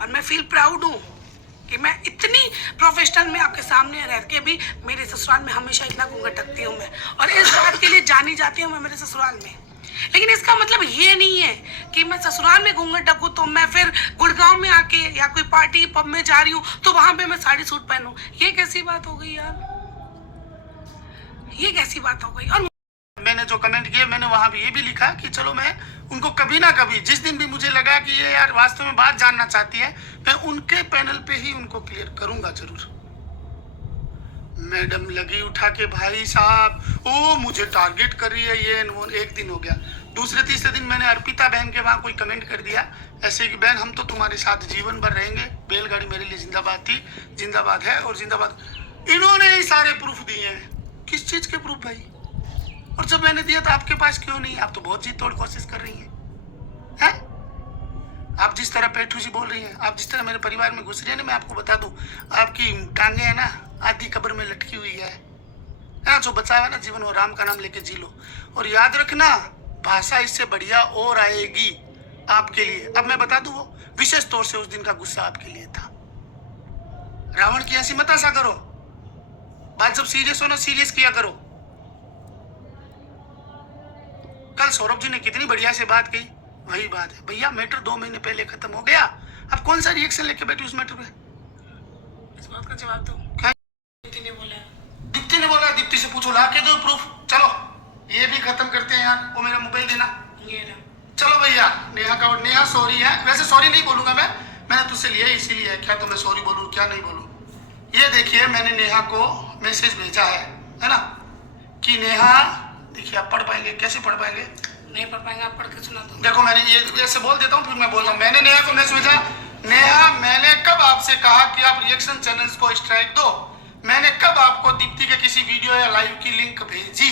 और मैं feel proud हूँ कि मैं इतनी प्रोफेशनल में आपके सामने रह के भी मेरे ससुराल में हमेशा इतना घूंघट रखती हूँ मैं, और इस बात के लिए जानी जाती हूँ मैं मेरे ससुराल में। लेकिन इसका मतलब ये नहीं है कि मैं ससुराल में घूंघट रखूँ तो मैं फिर गुड़गांव में आके या कोई पार्टी पब में जा रही हूँ तो वहां पे मैं साड़ी सूट पहनूं। ये कैसी बात हो गई यार, ये कैसी बात हो गई। और मैंने जो कमेंट किए मैंने वहां भी ये भी लिखा कि चलो मैं उनको कभी ना कभी जिस दिन भी मुझे लगा कि ये यार वास्तव में बात जानना चाहती है, मैं उनके पैनल पे ही उनको क्लियर करूंगा जरूर। मैडम लगी उठा के भाई साहब, ओ मुझे टारगेट कर रही है ये वो। एक दिन हो गया, दूसरे तीसरे दिन मैंने अर्पिता बहन के वहां कोई कमेंट कर दिया ऐसे कि बहन हम तो तुम्हारे साथ जीवन भर रहेंगे, बैलगाड़ी मेरे लिए जिंदाबाद थी, जिंदाबाद है और जिंदाबाद। इन्होंने ही सारे प्रूफ दिए हैं। किस चीज के प्रूफ भाई? और जब मैंने दिया तो आपके पास क्यों नहीं? आप तो बहुत जी तोड़ कोशिश कर रही हैं। आप जिस तरह पेठूसी बोल रही हैं, आप जिस तरह मेरे परिवार में घुस रही है ना, मैं आपको बता दूं आपकी टांगे है ना आधी कब्र में लटकी हुई है ना। जो बचा है ना जीवन वो राम का नाम लेके जी लो, और याद रखना भाषा इससे बढ़िया और आएगी आपके लिए। अब मैं बता दूं वो विशेष तौर से उस दिन का गुस्सा आपके लिए था। रावण की हंसी मत ऐसा करो, बात जब सीरियस हो ना सीरियस किया करो। कल सौरभ जी ने कितनी बढ़िया से बात कही, वही बात है भैया। मैटर 2 महीने पहले खत्म हो गया, अब कौन सा रिएक्शन लेके बैठी उस मैटर पे? इस बात का जवाब दो। क्या दीप्ति ने बोला? दीप्ति ने बोला, दीप्ति से पूछो, ला के दो प्रूफ। चलो ये भी खत्म करते हैं यार, वो मेरा मोबाइल देना। ये चलो भैया, नेहा का नेहा सॉरी है, वैसे सॉरी नहीं बोलूंगा मैंने तुझसे लिया इसीलिए, क्या तो मैं सॉरी बोलूं क्या नहीं बोलूं। ये देखिए मैंने नेहा को मैसेज भेजा है ना कि नेहा, देखिए आप पढ़ पाएंगे? कैसे पढ़ पाएंगे? नहीं पढ़ पाएंगे, आप पढ़ के सुना दो। देखो मैंने ये ऐसे बोल देता हूँ फिर मैं बोल रहा हूँ। मैंने नेहा को मैसेज भेजा, नेहा मैंने कब आपसे कहा कि आप रिएक्शन चैनल्स को स्ट्राइक दो? मैंने कब आपको दीप्ति के किसी वीडियो या लाइव की लिंक भेजी?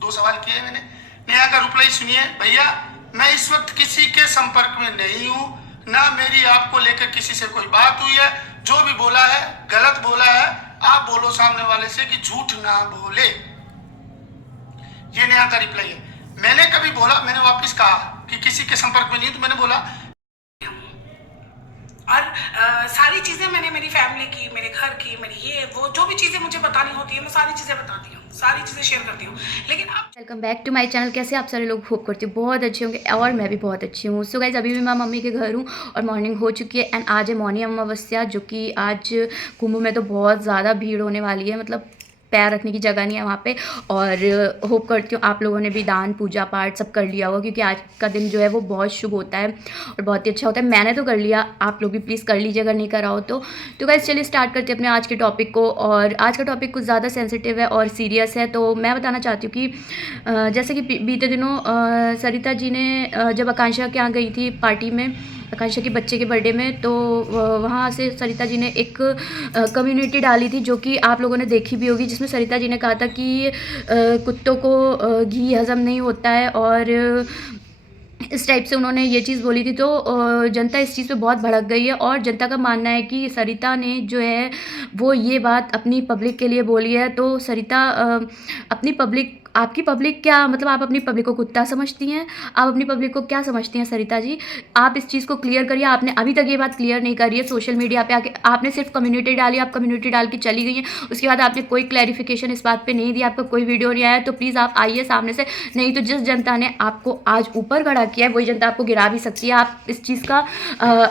2 सवाल किए मैंने। नेहा का रिप्लाई सुनिए, भैया मैं इस वक्त किसी के संपर्क में नहीं हूँ, ना मेरी आपको लेकर किसी से कोई बात हुई है। जो भी बोला है गलत बोला है, आप बोलो सामने वाले से कि झूठ ना बोले। ये नेहा का रिप्लाई है। मैंने कभी बोला, मैंने वापस कहा कि किसी के संपर्क में नहीं, तो मैंने बोला और सारी चीजें मैंने मेरी फैमिली की, मेरे घर की, मेरी ये वो जो भी चीजें मुझे बतानी होती है मैं सारी चीजें बताती हूँ, सारी चीजें शेयर करती हूँ। लेकिन अब welcome back to my channel. कैसे आप सारे लोग होप करती हूँ बहुत अच्छे होंगे, और मैं भी बहुत अच्छी हूँ। सो गाइज अभी भी मैं मम्मी के घर हूँ और मॉर्निंग हो चुकी है, एंड आज है मौनी अमावस्या, जो कि आज कुंभ में तो बहुत ज़्यादा भीड़ होने वाली है, मतलब पैर रखने की जगह नहीं है वहाँ पे। और होप करती हूँ आप लोगों ने भी दान पूजा पाठ सब कर लिया होगा, क्योंकि आज का दिन जो है वो बहुत शुभ होता है और बहुत ही अच्छा होता है। मैंने तो कर लिया, आप लोग भी प्लीज़ कर लीजिए अगर नहीं करा हो तो गाइस चलिए स्टार्ट करते हैं अपने आज के टॉपिक को। और आज का टॉपिक कुछ ज़्यादा सेंसिटिव है और सीरियस है, तो मैं बताना चाहती हूँ कि जैसे कि बीते दिनों सरिता जी ने जब आकांक्षा के यहाँ गई थी पार्टी में, आकांक्षा के बच्चे के बर्थडे में, तो वहाँ से सरिता जी ने एक कम्युनिटी डाली थी जो कि आप लोगों ने देखी भी होगी, जिसमें सरिता जी ने कहा था कि कुत्तों को घी हज़म नहीं होता है, और इस टाइप से उन्होंने ये चीज़ बोली थी। तो जनता इस चीज़ पे बहुत भड़क गई है, और जनता का मानना है कि सरिता ने जो है वो ये बात अपनी पब्लिक के लिए बोली है। तो सरिता अपनी पब्लिक, आपकी पब्लिक क्या, मतलब आप अपनी पब्लिक को कुत्ता समझती हैं? आप अपनी पब्लिक को क्या समझती हैं सरिता जी? आप इस चीज़ को क्लियर करिए। आपने अभी तक ये बात क्लियर नहीं करी है सोशल मीडिया पे आके, आपने सिर्फ कम्युनिटी डाली, आप कम्युनिटी डाल के चली गई हैं। उसके बाद आपने कोई क्लैरिफिकेशन इस बात पे नहीं दिया, आपका कोई वीडियो नहीं आया। तो प्लीज़ आप आइए सामने से, नहीं तो जिस जनता ने आपको आज ऊपर खड़ा किया है वही जनता आपको गिरा भी सकती है। आप इस चीज़ का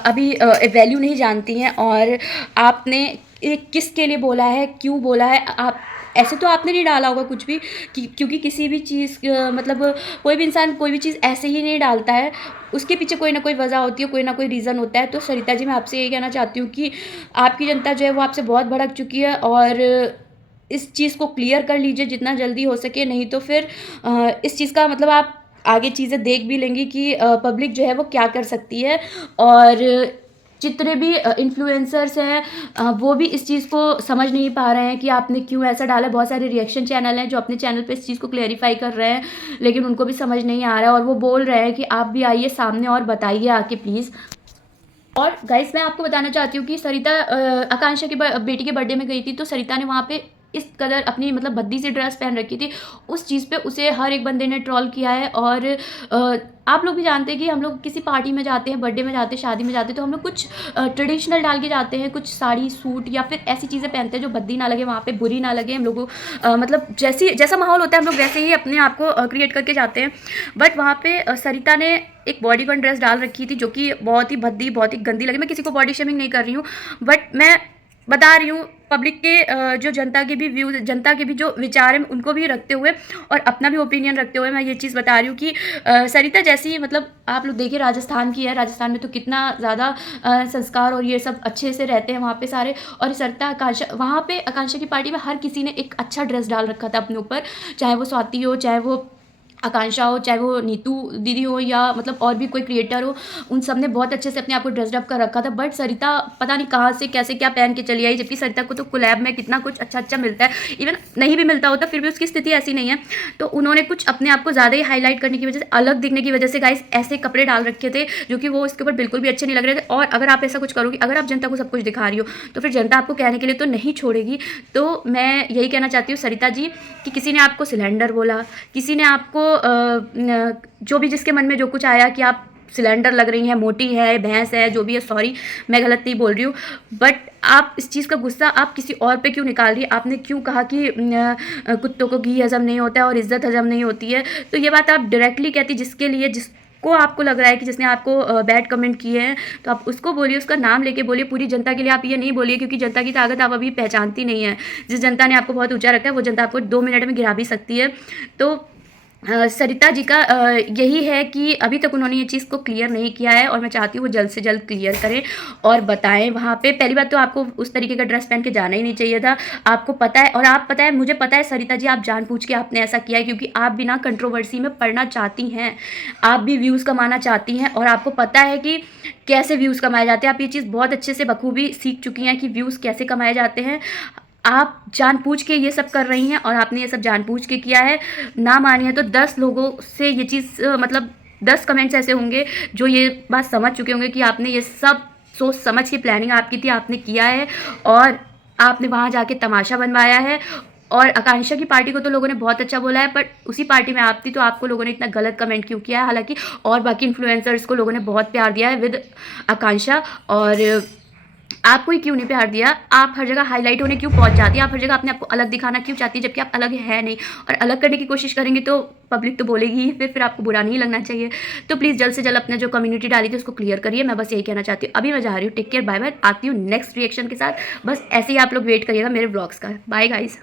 अभी वैल्यू नहीं जानती हैं, और आपने किसके लिए बोला है, क्यों बोला है। आप ऐसे तो आपने नहीं डाला होगा कुछ भी, क्योंकि किसी भी चीज़ मतलब कोई भी इंसान कोई भी चीज़ ऐसे ही नहीं डालता है, उसके पीछे कोई ना कोई वजह होती है, कोई ना कोई रीज़न होता है। तो सरिता जी मैं आपसे यही कहना चाहती हूँ कि आपकी जनता जो है वो आपसे बहुत भड़क चुकी है, और इस चीज़ को क्लियर कर लीजिए जितना जल्दी हो सके, नहीं तो फिर इस चीज़ का मतलब आप आगे चीज़ें देख भी लेंगी कि पब्लिक जो है वो क्या कर सकती है। और जितने भी इन्फ्लुएंसर्स हैं वो भी इस चीज़ को समझ नहीं पा रहे हैं कि आपने क्यों ऐसा डाला। बहुत सारे रिएक्शन चैनल हैं जो अपने चैनल पे इस चीज़ को क्लेरिफाई कर रहे हैं, लेकिन उनको भी समझ नहीं आ रहा है, और वो बोल रहे हैं कि आप भी आइए सामने और बताइए आके प्लीज़। और गाइस मैं आपको बताना चाहती हूँ कि सरिता आकांक्षा की बेटी के बर्थडे में गई थी, तो सरिता ने वहाँ पे इस कदर अपनी मतलब भद्दी सी ड्रेस पहन रखी थी, उस चीज़ पे उसे हर एक बंदे ने ट्रोल किया है। और आप लोग भी जानते हैं कि हम लोग किसी पार्टी में जाते हैं, बर्थडे में जाते हैं, शादी में जाते हैं, तो हम लोग कुछ ट्रेडिशनल डाल के जाते हैं, कुछ साड़ी सूट या फिर ऐसी चीज़ें पहनते हैं जो भद्दी ना लगे, वहाँ पे बुरी ना लगे हम लोगों मतलब जैसा माहौल होता है हम लोग वैसे ही अपने आप को क्रिएट करके जाते हैं। बट वहाँ पे सरिता ने एक बॉडीकॉन ड्रेस डाल रखी थी जो कि बहुत ही भद्दी, बहुत ही गंदी लगी। मैं किसी को बॉडी शेमिंग नहीं कर रही हूँ, बट मैं बता रही हूँ पब्लिक के जो जनता के भी व्यूज़, जनता के भी जो विचार हैं उनको भी रखते हुए और अपना भी ओपिनियन रखते हुए मैं ये चीज़ बता रही हूँ कि सरिता जैसी, मतलब आप लोग देखिए राजस्थान की है, राजस्थान में तो कितना ज़्यादा संस्कार और ये सब अच्छे से रहते हैं वहाँ पे सारे। और सरिता, आकांक्षा, वहाँ पे आकांक्षा की पार्टी में हर किसी ने एक अच्छा ड्रेस डाल रखा था अपने ऊपर, चाहे वो स्वाति हो, चाहे वो आकांक्षा हो, चाहे वो नीतू दीदी हो या मतलब और भी कोई क्रिएटर हो, उन सब ने बहुत अच्छे से अपने आप को ड्रेस्ड अप कर रखा था। बट सरिता पता नहीं कहाँ से कैसे क्या पहन के चली आई, जबकि सरिता को तो कोलैब में कितना कुछ अच्छा अच्छा मिलता है, इवन नहीं भी मिलता होता फिर भी उसकी स्थिति ऐसी नहीं है। तो उन्होंने कुछ अपने आप को ज़्यादा ही हाईलाइट करने की वजह से, अलग दिखने की वजह से गाइस ऐसे कपड़े डाल रखे थे जो कि वो इसके ऊपर बिल्कुल भी अच्छे नहीं लग रहे थे। और अगर आप ऐसा कुछ करोगे, अगर आप जनता को सब कुछ दिखा रही हो, तो फिर जनता आपको कहने के लिए तो नहीं छोड़ेगी। तो मैं यही कहना चाहती हूँ सरिता जी कि किसी ने आपको सिलेंडर बोला, किसी ने आपको जो भी जिसके मन में जो कुछ आया कि आप सिलेंडर लग रही हैं, मोटी है, भैंस है, जो भी है, सॉरी मैं गलत नहीं बोल रही हूँ, बट आप इस चीज़ का गुस्सा आप किसी और पे क्यों निकाल रही है? आपने क्यों कहा कि कुत्तों को घी हजम नहीं होता है और इज्जत हजम नहीं होती है? तो ये बात आप डायरेक्टली कहती, जिसके लिए जिसको आपको लग रहा है कि जिसने आपको बैड कमेंट किए हैं, तो आप उसको बोलिए, उसका नाम लेके बोलिए। पूरी जनता के लिए आप ये नहीं बोलिए, क्योंकि जनता की ताकत आप अभी पहचानती नहीं है। जिस जनता ने आपको बहुत ऊंचा रखा है वो जनता आपको 2 मिनट में गिरा भी सकती है। तो सरिता जी का यही है कि अभी तक उन्होंने ये चीज़ को क्लियर नहीं किया है और मैं चाहती हूँ वो जल्द से जल्द क्लियर करें और बताएं वहाँ पे। पहली बात तो आपको उस तरीके का ड्रेस पहन के जाना ही नहीं चाहिए था। आपको पता है, और आप पता है, मुझे पता है सरिता जी, आप जानबूझ के आपने ऐसा किया है क्योंकि आप बिना कंट्रोवर्सी में पढ़ना चाहती हैं, आप भी व्यूज़ कमाना चाहती हैं और आपको पता है कि कैसे व्यूज़ कमाए जाते हैं। आप ये चीज़ बहुत अच्छे से बखूबी सीख चुकी हैं कि व्यूज़ कैसे कमाए जाते हैं। आप जानबूझ के ये सब कर रही हैं और आपने ये सब जानबूझ के किया है। ना मानिए तो 10 लोगों से ये चीज़ मतलब 10 कमेंट्स ऐसे होंगे जो ये बात समझ चुके होंगे कि आपने ये सब सोच समझ के, प्लानिंग आपकी थी, आपने किया है और आपने वहाँ जाके तमाशा बनवाया है। और आकांक्षा की पार्टी को तो लोगों ने बहुत अच्छा बोला है, बट उसी पार्टी में आप थी तो आपको लोगों ने इतना गलत कमेंट क्यों किया है? हालांकि और बाकी इन्फ्लुएंसर्स को लोगों ने बहुत प्यार दिया है विद आकांक्षा, और आपको ही क्यों नहीं प्यार दिया? आप हर जगह हाईलाइट होने क्यों पहुंच जाती है? आप हर जगह अपने आप को अलग दिखाना क्यों चाहती है, जबकि आप अलग है नहीं? और अलग करने की कोशिश करेंगी तो पब्लिक तो बोलेगी ही, फिर आपको बुरा नहीं लगना चाहिए। तो प्लीज़ जल्द से जल्द अपने जो कम्युनिटी डाली थी उसको क्लियर करिए। मैं बस यही कहना चाहती हूँ। अभी मैं जा रही हूँ, टेक केयर, बाय बाय। आती हूँ नेक्स्ट रिएक्शन के साथ, बस ऐसे ही आप लोग वेट करिएगा मेरे ब्लॉग्स का। Bye guys.